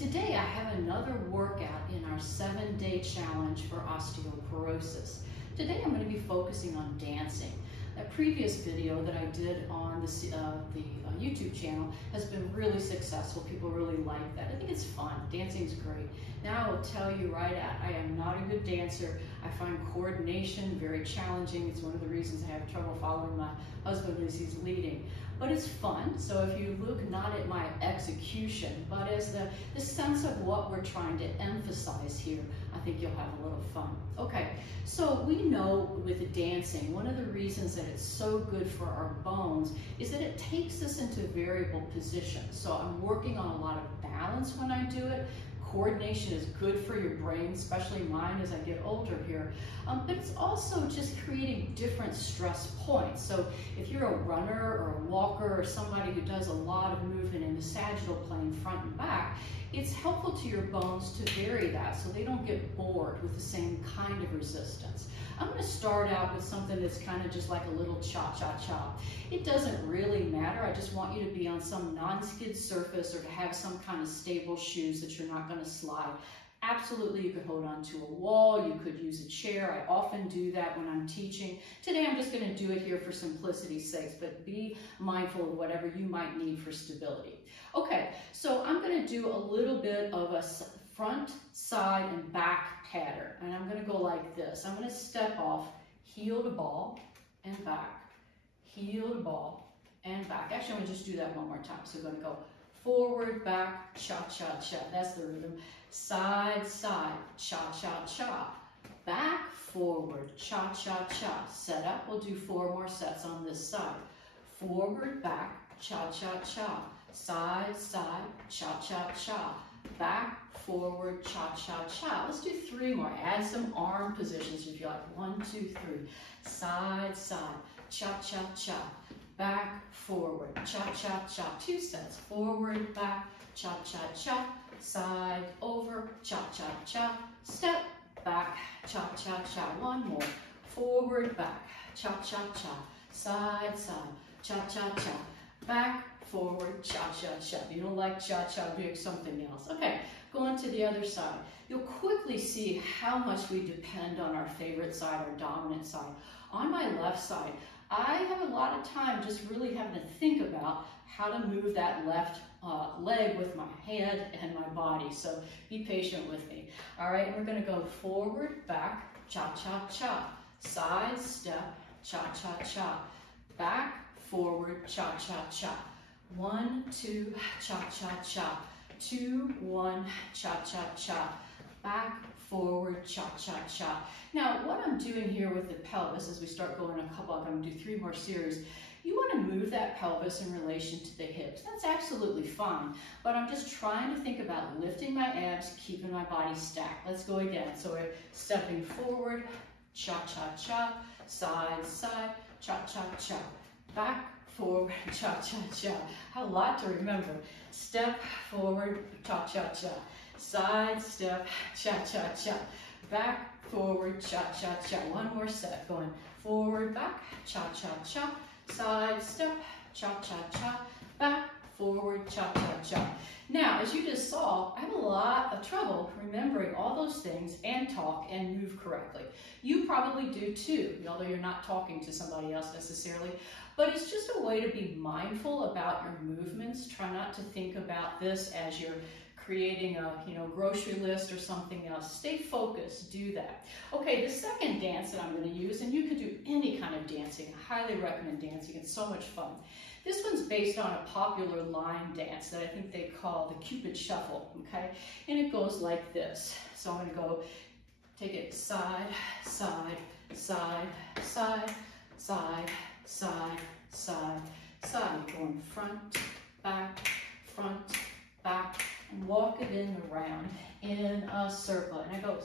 today I have another workout in our 7-day challenge for osteoporosis. Today I'm going to be focusing on dancing. That previous video that I did on the YouTube channel has been really successful. People really like that. I think it's fun. Dancing's great. Now I will tell you right out, I am not a good dancer. I find coordination very challenging. It's one of the reasons I have trouble following my husband as he's leading. But it's fun. So if you look not at my execution, but as the sense of what we're trying to emphasize here, I think you'll have a little fun. Okay, so we know with dancing, one of the reasons that it's so good for our bones is that it takes us into variable positions. So I'm working on a lot of balance when I do it. Coordination is good for your brain, especially mine as I get older here. But it's also just creating different stress points. So if you're a runner or a walker or somebody who does a lot of movement in the sagittal plane, front and back, it's helpful to your bones to vary that so they don't get bored with the same kind of resistance. I'm going to start out with something that's kind of just like a little cha-cha-cha. It doesn't really matter. I just want you to be on some non-skid surface or to have some kind of stable shoes that you're not going to slide. Absolutely, you could hold on to a wall. You could use a chair. I often do that when I'm teaching. Today, I'm just going to do it here for simplicity's sake, but be mindful of whatever you might need for stability. Okay, so I'm going to do a little bit of a front, side, and back pattern. And I'm going to go like this. I'm going to step off, heel to ball, and back. Heel to ball, and back. Actually, I'm going to just do that one more time. So I'm going to go forward, back, cha-cha-cha. That's the rhythm. Side, side, cha-cha-cha. Back, forward, cha-cha-cha. Set up. We'll do 4 more sets on this side. Forward, back, cha-cha-cha. Side, side, cha-cha-cha. Back, forward, cha-cha-cha. Let's do 3 more. Add some arm positions if you like. 1, 2, 3. Side, side, cha-cha-cha. Back, forward, cha-cha-cha. 2 sets. Forward, back, cha-cha-cha. Side, over, cha-cha-cha. Step, back, cha-cha-cha. 1 more. Forward, back, cha-cha-cha. Side, side, cha-cha-cha. Back, forward, cha-cha-cha. If you don't like cha-cha, do something else. Okay, going to the other side. You'll quickly see how much we depend on our favorite side, our dominant side. On my left side, I have a lot of time just really having to think about how to move that left leg with my head and my body. So be patient with me. All right, and we're going to go forward, back, cha-cha-cha. Side step, cha-cha-cha. Back, forward, cha-cha-cha. 1, 2, cha-cha-cha. 2, 1, cha-cha-cha. Back, forward, cha-cha-cha. Now, what I'm doing here with the pelvis, as we start going I'm going to do 3 more series, you want to move that pelvis in relation to the hips. That's absolutely fine, but I'm just trying to think about lifting my abs, keeping my body stacked. Let's go again. So we're stepping forward, cha-cha-cha, side, side, cha-cha-cha. Back, forward, cha-cha-cha. A lot to remember. Step forward, cha-cha-cha. Side step, cha-cha-cha. Back, forward, cha-cha-cha. 1 more set. Going forward, back, cha-cha-cha. Side step, cha-cha-cha. Back, forward, cha-cha-cha. Now, as you just saw, I have a lot of trouble remembering all those things and talk and move correctly. You probably do too, although you're not talking to somebody else necessarily. But it's just a way to be mindful about your movements. Try not to think about this as you're creating a grocery list or something else. Stay focused, do that. Okay, the second dance that I'm going to use, and you can do any kind of dancing. I highly recommend dancing. It's so much fun. This one's based on a popular line dance that I think they call the Cupid Shuffle, okay? And it goes like this. So I'm going to go take it side, side, side, side, side, side, side, side. Going front, back, and walk it in around in a circle. And I go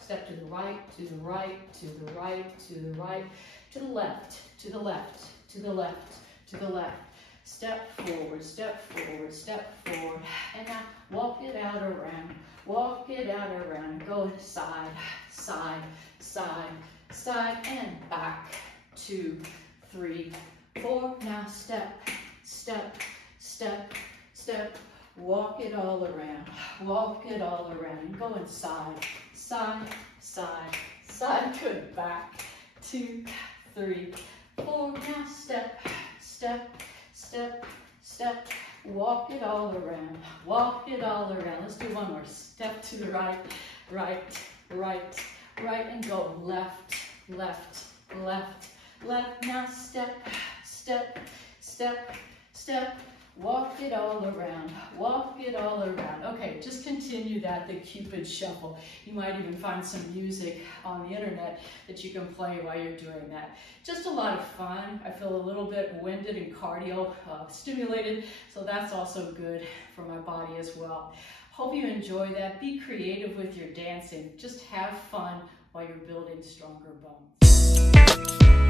step to the right, to the right, to the right, to the right, to the left, to the left, to the left, to the left. Step forward, step forward, step forward. And now walk it out around, walk it out around. Go side, side, side, side, and back. 2, 3, 4. Now step, step, step, step. walk it all around, walk it all around, and go inside, side, side, side, good, back, 2, 3, 4, now step, step, step, step, walk it all around, walk it all around. Let's do one more, step to the right, right, right, right, and go left, left, left, left, now step, step, step, step, walk it all around, walk it all around. Okay, just continue that, the Cupid shuffle. You might even find some music on the internet that you can play while you're doing that. Just a lot of fun. I feel a little bit winded and cardio stimulated, so that's also good for my body as well. Hope you enjoy that. Be creative with your dancing. Just have fun while you're building stronger bones.